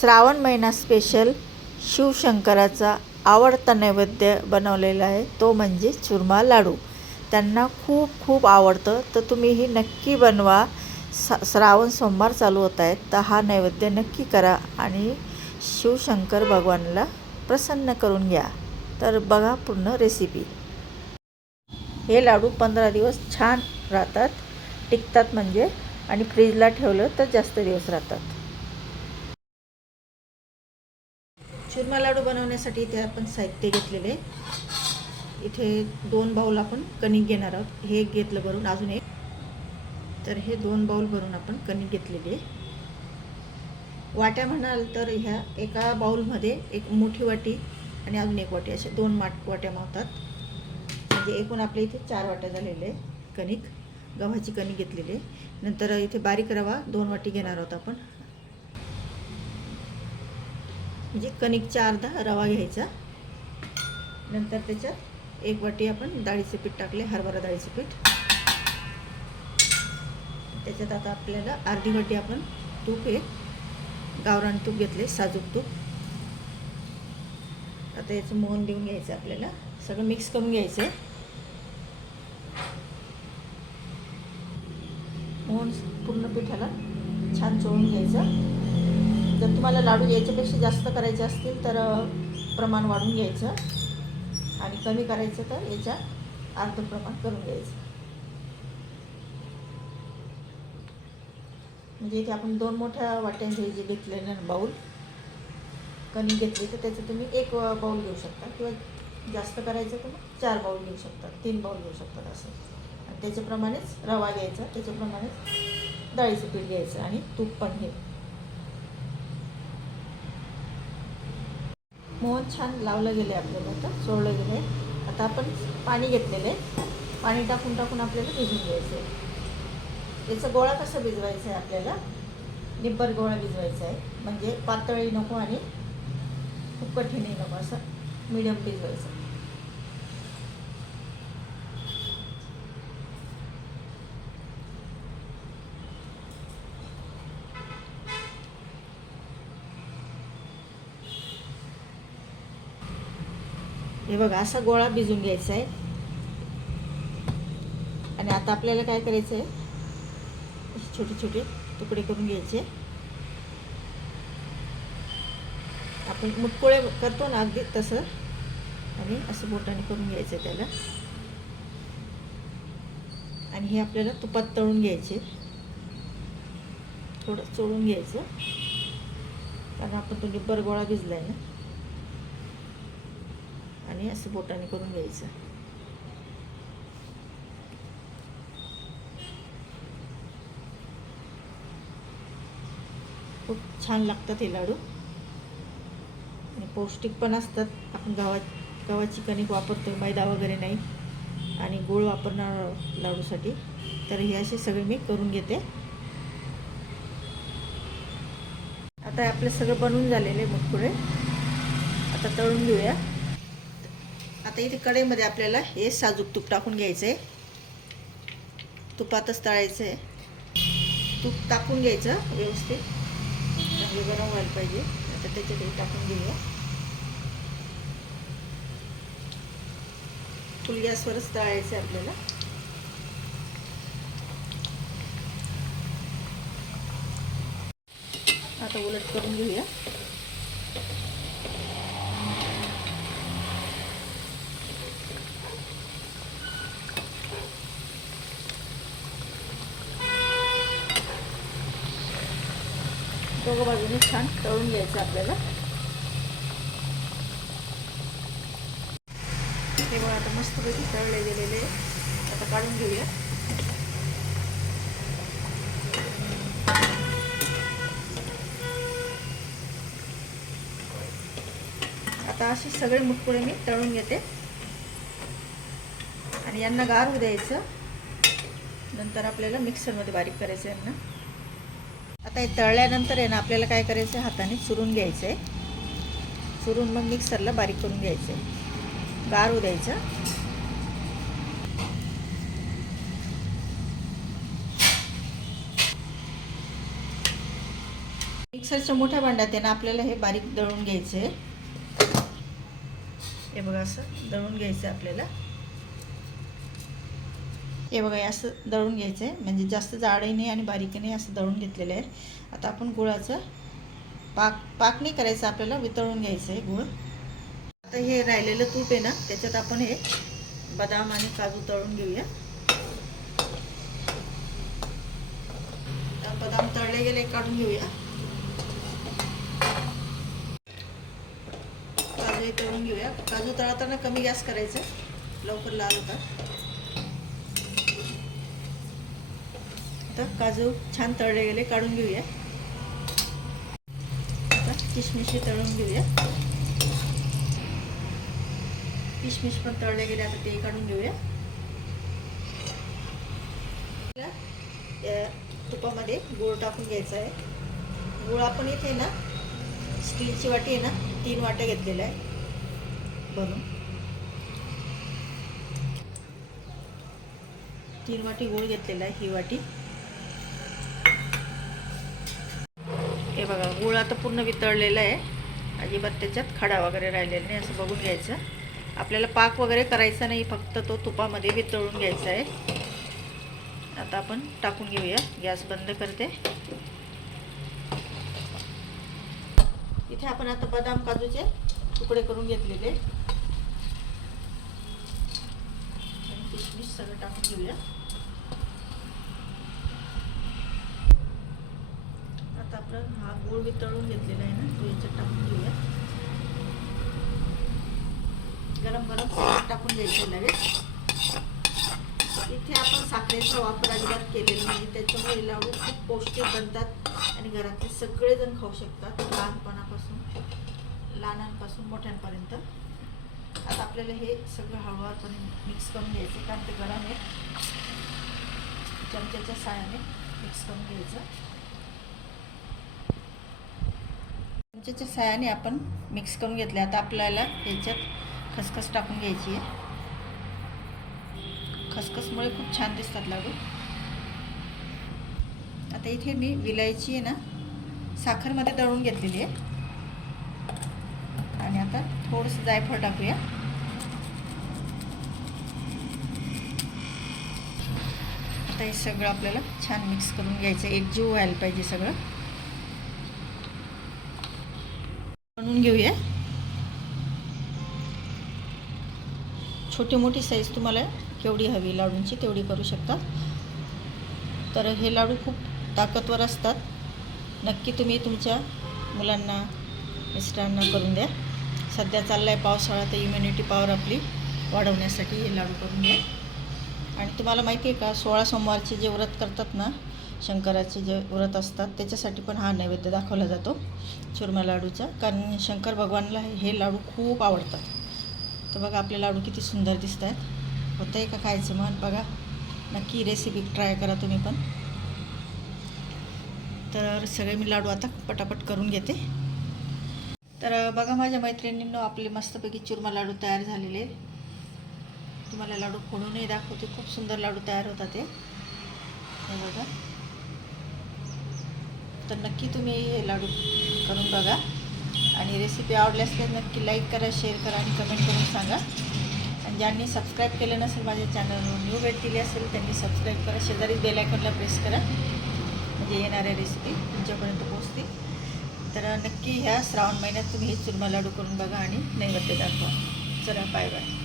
श्रावण महिना स्पेशल शिवशंकराचा आवडता नैवेद्य बनवलेला आहे. तो म्हणजे चुरमा लाडू. त्यांना खूप खूप आवडतं. तर तुम्हीही नक्की बनवा. स श्रावण सोमवार चालू होत आहेत तर हा नैवेद्य नक्की करा आणि शिवशंकर भगवानला प्रसन्न करून घ्या. तर बघा पूर्ण रेसिपी हे लाडू पंधरा दिवस छान राहतात. टिकतात म्हणजे आणि फ्रीजला ठेवलं तर जास्त दिवस राहतात. चुरमा लाडू बनवण्यासाठी इथे आपण साहित्य घेतलेले इथे दोन बाऊल आपण कणिक घेणार आहोत. हे एक घेतलं भरून अजून एक. तर हे दोन बाऊल भरून आपण कणिक घेतलेली आहे. वाट्या म्हणाल तर ह्या एका बाऊलमध्ये एक मोठी वाटी आणि अजून एक वाटी असे दोन माट वाट्या मावतात. म्हणजे एकूण आपल्या इथे चार वाट्या झालेले आहे कणिक. गव्हाची कणिक घेतलेली आहे. नंतर इथे बारीक रवा दोन वाटी घेणार आहोत आपण. म्हणजे कणिकच्या अर्धा रवा घ्यायचा. नंतर त्याच्यात एक वाटी आपण डाळीचे पीठ टाकले हरभरा डाळीचे पीठ. त्याच्यात आता आपल्याला अर्धी वाटी आपण तूप हे गावरान तूप घेतले साजूक तूप. आता याचं मोहन देऊन घ्यायचं आपल्याला. सगळं मिक्स करून घ्यायचं आहे. मोहन पूर्ण पिठाला छान चोळून घ्यायचं. जर तुम्हाला लाडू याच्यापेक्षा जास्त करायचे असतील तर प्रमाण वाढून घ्यायचं. आणि कमी करायचं तर याच्या अर्ध प्रमाण करून घ्यायचं. म्हणजे इथे आपण दोन मोठ्या वाट्यांचे जे घेतलेले ना बाऊल कमी घेतली तर त्याचं तुम्ही एक बाऊल घेऊ शकता किंवा जास्त करायचं तर मग चार बाऊल घेऊ शकतात तीन बाऊल घेऊ शकतात असं. आणि त्याच्याप्रमाणेच रवा घ्यायचा त्याच्याप्रमाणेच डाळीचं पीठ घ्यायचं आणि तूप पण घ्यायचं. मोहन छान लावलं गेले आपल्याला आता सोडलं गेलं. आहे आता आपण पाणी घेतलेलं आहे. पाणी टाकून टाकून आपल्याला भिजून घ्यायचं आहे. याचा गोळा कसा भिजवायचा आहे आपल्याला? निब्बर गोळा भिजवायचा आहे. म्हणजे पातळही नको आणि खूप कठीणही नको असं मिडियम भिजवायचं. हे बघा असा गोळा भिजून घ्यायचा आहे. आणि आता आपल्याला काय करायचं आहे? असे छोटे छोटे तुकडे करून घ्यायचे. आपण मुटकुळे करतो ना अगदी तसं. आणि असं बोटाने करून घ्यायचं आहे त्याला. आणि हे आपल्याला तुपात तळून घ्यायचे. थोडं चोळून घ्यायचं. कारण आपण तो निब्बर गोळा भिजला आहे ना. आणि असं बोटाने करून घ्यायचं. खूप छान लागतात हे लाडू. आणि पौष्टिक पण असतात. आपण गावा गव्हाची कणिक वापरतो मैदा वगैरे नाही. आणि गूळ वापरणार लाडूसाठी. तर हे असे सगळे मी करून घेते. आता आपलं सगळं बनवून झालेले पुढे. आता तळून घेऊया. आता इथे कढईमध्ये आपल्याला हे साजूक तूप टाकून घ्यायचं आहे तुपातच तळायचं आहे तूप टाकून घ्यायचं व्यवस्थित. चांगलं गरम व्हायला पाहिजे. आता त्याच्याकडे टाकून घेऊया. फुल गॅसवरच तळायचं आहे आपल्याला. आता उलट करून घेऊया. दोघं बाजूने छान तळून घ्यायचं आपल्याला. हे बघा आता मस्तपैकी तळले गेलेले आता काढून घेऊया. आता असे सगळे मुटकुळे मी तळून घेते. आणि यांना गार होऊ द्यायचं. नंतर आपल्याला मिक्सरमध्ये बारीक करायचं यांना. आता हे तळल्यानंतर आहे ना आपल्याला काय करायचं आहे? हाताने चुरून घ्यायचं आहे चुरून मग मिक्सरला बारीक करून घ्यायचं आहे गार होऊ द्यायचं. मिक्सरच्या मोठ्या भांड्यात आहे ना आपल्याला हे बारीक दळून घ्यायचं आहे हे बघा असं दळून घ्यायचं आहे आपल्याला. हे बघा हे असं दळून घ्यायचं आहे म्हणजे जास्त जाडही नाही आणि बारीकही नाही असं दळून घेतलेलं आहे. आता आपण गुळाचं पाक पाक नाही करायचं आपल्याला वितळून घ्यायचं आहे गुळ. आता हे राहिलेलं तूप आहे ना त्याच्यात आपण हे बदाम आणि काजू तळून घेऊया. बदाम तळले गेले काढून घेऊया. काजूही तळून घेऊया. काजू तळताना कमी गॅस करायचं लवकर लाल होतात. आता काजू छान तळले गेले काढून घेऊया. आता किशमिशी तळून घेऊया. किशमिश पण तळले गेले आता ते काढून घेऊया. तुपामध्ये गूळ टाकून घ्यायचा आहे. गूळ आपण इथे ना स्टीलची वाटी आहे ना तीन वाट्या घेतलेल्या आहे. भरून तीन वाटी गूळ घेतलेला आहे ही वाटी हे बघा गूळ आता पूर्ण वितळलेला आहे. अजिबात त्याच्यात खडा वगैरे राहिलेला नाही असं बघून घ्यायचं. आपल्याला पाक वगैरे करायचा नाही फक्त तो तुपामध्ये वितळून घ्यायचा आहे. आता आपण टाकून घेऊया गॅस बंद करते. इथे आपण आता बदाम काजूचे तुकडे करून घेतलेले. आणि किशमिश सगळं टाकून घेऊया. आता हा गूळ वितळून घेतलेला आहे ना तो याच्यात टाकून घेऊया. गरम गरम टाकून घ्यायचं लगेच. इथे आपण साखरेचा वापर अजिबात केलेला नाही त्याच्यामुळे लाडू खूप पौष्टिक बनतात आणि घरातले सगळेजण खाऊ शकतात लहानपणापासून लहानांपासून मोठ्यांपर्यंत. आता आपल्याला हे सगळं हळूवारपणे मिक्स करून घ्यायचं कारण ते गरम आहे. चमच्याच्या साहाय्याने मिक्स करून घ्यायचं. म्हणजे चमच्याच्या साहाय्याने आपण मिक्स करून घेतले. आता आपल्याला ह्याच्यात खसखस टाकून घ्यायची आहे. खसखसमुळे खूप छान दिसतात लाडू. आता इथे मी विलायची आहे ना साखरमध्ये दळून घेतलेली आहे. आणि आता थोडंसं जायफळ टाकूया. आता हे सगळं आपल्याला छान मिक्स करून घ्यायचं एकजीव व्हायला पाहिजे सगळं. बनवून घेऊया. छोटी मोठी साईज तुम्हाला केवढी हवी लाडूंची तेवढी करू शकता. तर हे लाडू खूप ताकदवर असतात. नक्की तुम्ही तुमच्या मुलांना मिस्टरांना करून द्या. सध्या चालला आहे पावसाळा तर इम्युनिटी पॉवर आपली वाढवण्यासाठी हे लाडू करून द्या. आणि तुम्हाला माहिती आहे का सोळा सोमवारचे जे व्रत करतात ना शंकराचे जे व्रत असतात त्याच्यासाठी पण हा नैवेद्य दाखवला जातो चुरमा लाडूचा. कारण शंकर भगवानला हे लाडू खूप आवडतात. तर बघा आपले लाडू किती सुंदर दिसत आहेत होतं आहे का खायचं मन? बघा नक्की रेसिपी ट्राय करा तुम्ही पण. तर सगळे मी लाडू आता पटापट करून घेते. तर बघा माझ्या मैत्रिणींनो आपले मस्तपैकी चुरमा लाडू तयार झालेले तुम्हाला लाडू फोडूनही दाखवते. खूप सुंदर लाडू तयार होतात ते. बघा. तर नक्की तुम्ही हे लाडू करून बघा. आणि रेसिपी आवडल्यास तर नक्की लाईक करा शेअर करा आणि कमेंट करून सांगा. आणि ज्यांनी सबस्क्राईब केलं नसेल माझ्या चॅनलवर न्यू भेट दिली असेल त्यांनी सबस्क्राईब करा. शेजारी बेलायकॉनला प्रेस करा. म्हणजे येणाऱ्या रेसिपी तुमच्यापर्यंत पोहोचतील. तर नक्की ह्या श्रावण महिन्यात तुम्ही हे चुरमा लाडू करून बघा आणि नैवेद्य दाखवा. चला बाय बाय